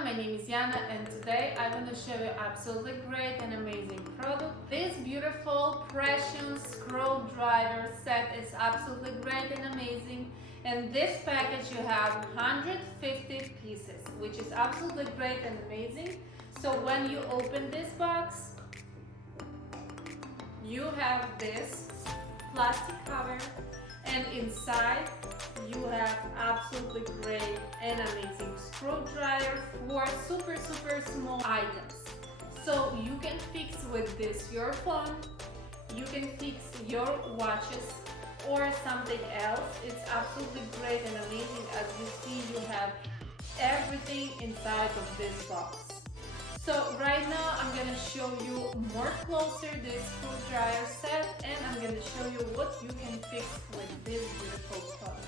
everyone, my name is Yana and today I'm going to show you absolutely great and amazing product. This beautiful precious screwdriver set is absolutely great and amazing, and this package you have 150 pieces, which is absolutely great and amazing. So when you open this box, you have this plastic cover, and inside you have absolutely great and amazing screwdriver for super small items. So you can fix with this your phone, you can fix your watches or something else. It's absolutely great and amazing. As you see, you have everything inside of this box. So right now I'm gonna show you more closer this screwdriver set, and I'm gonna show you what you can fix with this beautiful product.